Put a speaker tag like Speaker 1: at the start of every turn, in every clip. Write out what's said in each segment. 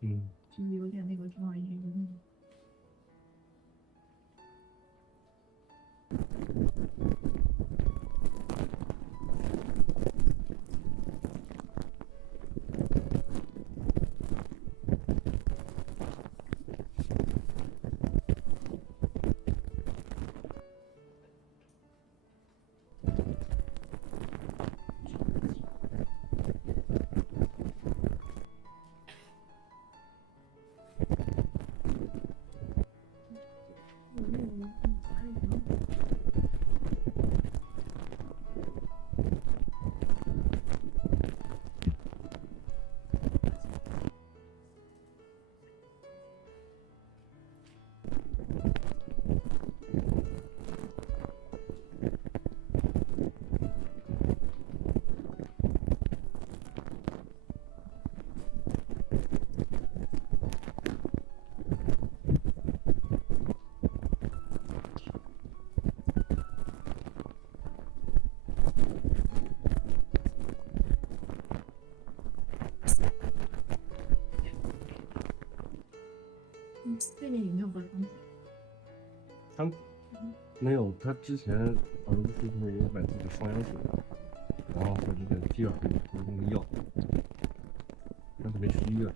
Speaker 1: 嗯，
Speaker 2: 就是有点那个中耳晕。
Speaker 1: 他没有，他之前儿子是不是也买自己双氧水，然后说这个第二不是那个药，但是没去医院。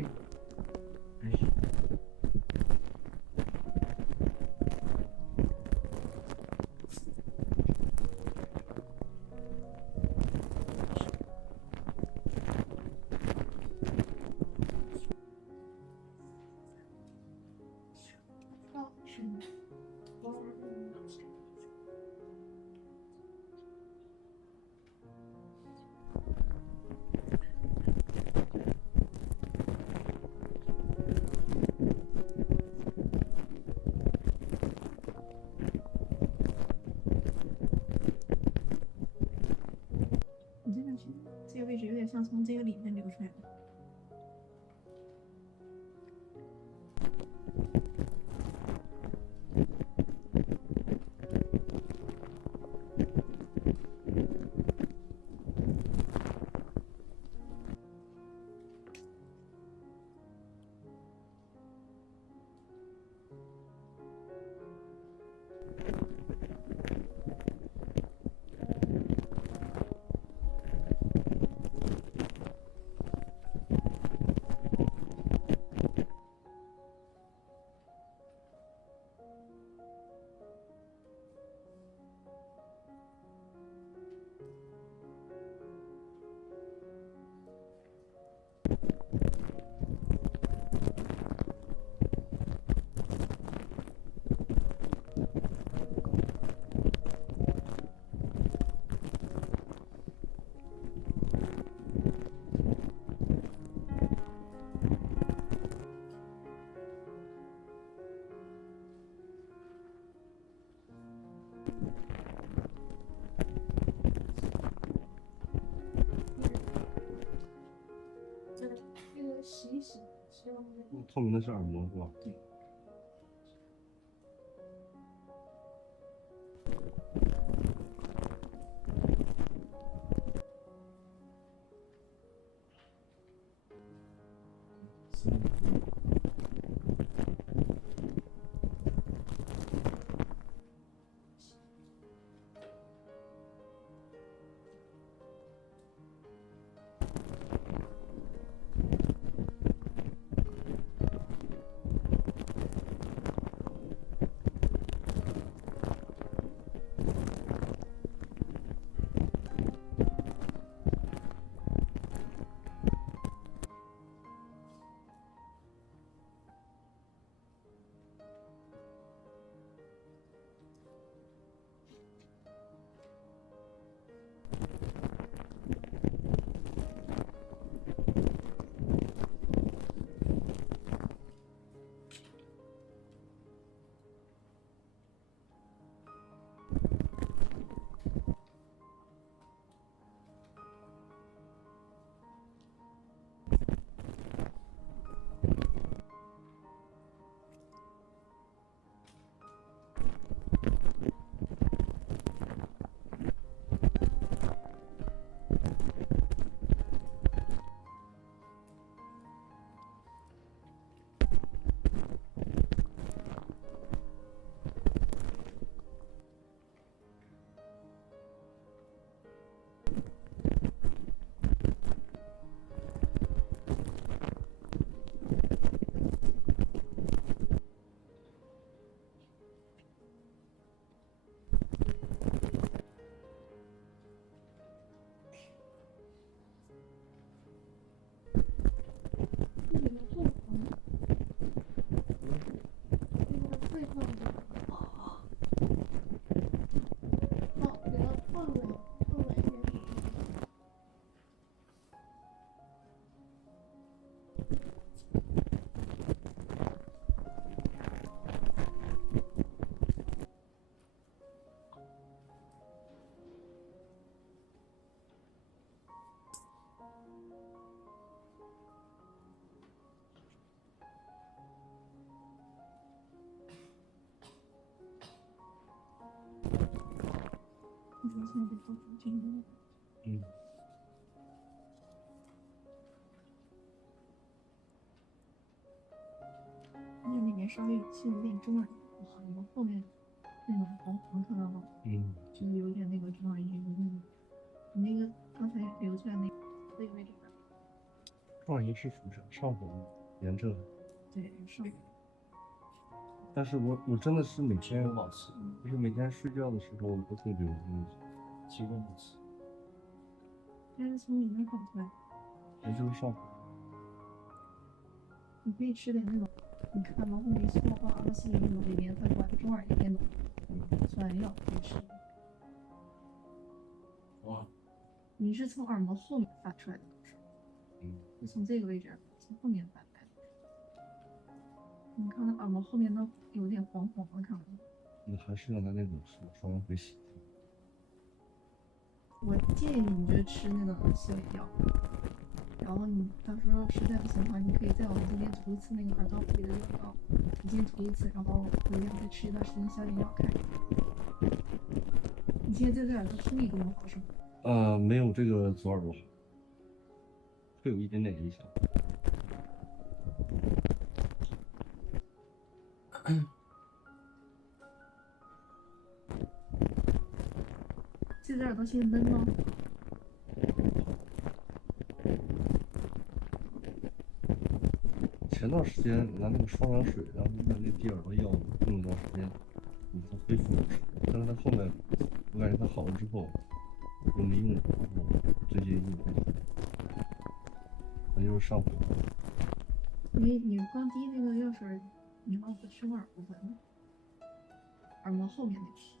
Speaker 2: people. 这个位置有点像从这个里面流出来的。
Speaker 1: 透明的是耳膜是吧？
Speaker 2: 对。Wait, wait.
Speaker 1: 嗯，
Speaker 2: 那里面稍微是有点中耳，哇，你们后面那种黄黄看到吗？
Speaker 1: 嗯，
Speaker 2: 就是有点那个中耳炎的。你那个刚才流出来那那个位置吧？
Speaker 1: 上一是属上上火炎症，
Speaker 2: 对，上
Speaker 1: 但是我我真的是每天就是每天睡觉的时候都会流那个激动的词，
Speaker 2: 但是从里面跑出来，
Speaker 1: 也就是效果。
Speaker 2: 你可以吃点那种，你看毛孔里塑化阿西林有里面它管中耳炎那种酸药可以吃。
Speaker 1: 哇，
Speaker 2: 你是从耳膜后面发出来的，不是？
Speaker 1: 嗯，
Speaker 2: 就从这个位置，从后面发出来的。你看那耳膜后面都有点黄黄的，看到吗？
Speaker 1: 那还是要拿那种什么双氧水洗。
Speaker 2: 我建议你就吃那个消炎药，然后你到时候实在不行的话，你可以在我们这边涂一次那个耳道护理的药膏，你先涂一次，然后回家再吃一段时间消炎药看。你现在这个耳朵听力都不好是吗？
Speaker 1: 呃，没有这个左耳朵好，会有一点点影响。
Speaker 2: 这只耳朵现在闷吗？
Speaker 1: 前段时间拿那个双氧水，然后拿那滴耳朵药用了段时间，嗯，它恢复了，但是它后面我感觉它好了之后我没用，然后最近又恢复，它就是上火。
Speaker 2: 你你光滴那个药水，你忘不吃耳部分，耳膜后面那吃。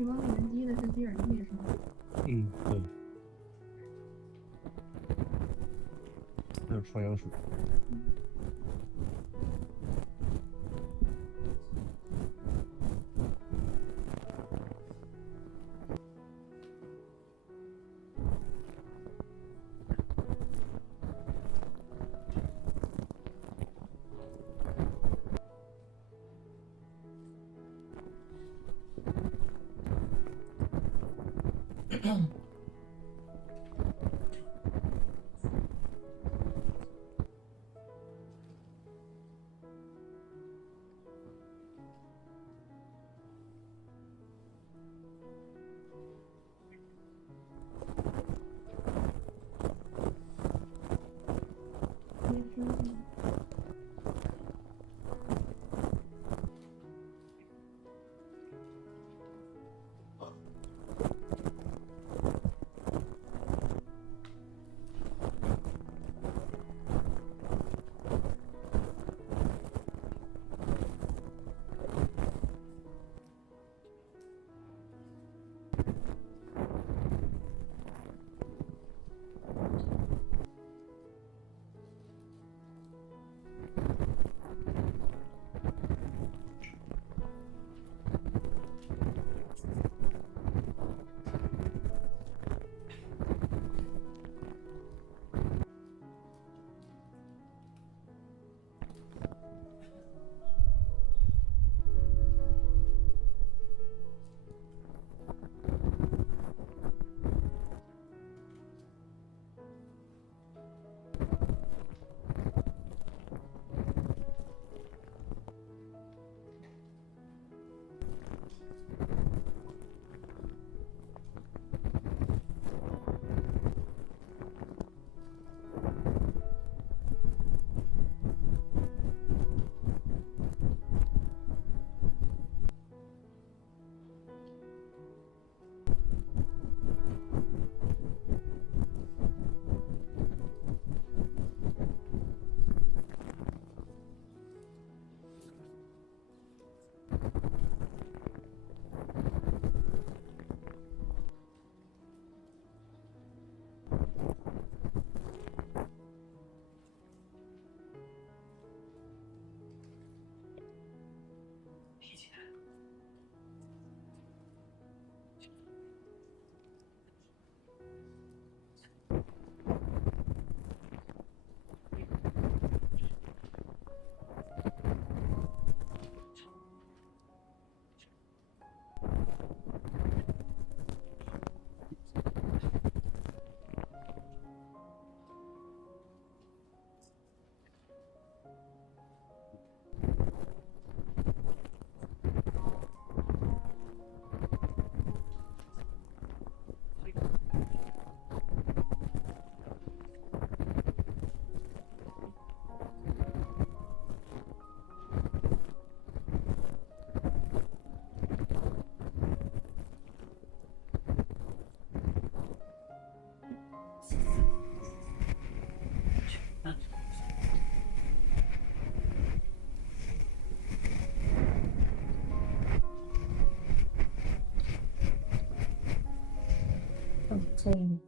Speaker 2: 你往里面滴的是滴耳液是吗？
Speaker 1: 嗯，对。还有双氧水。
Speaker 3: 嗯，Come. 可以。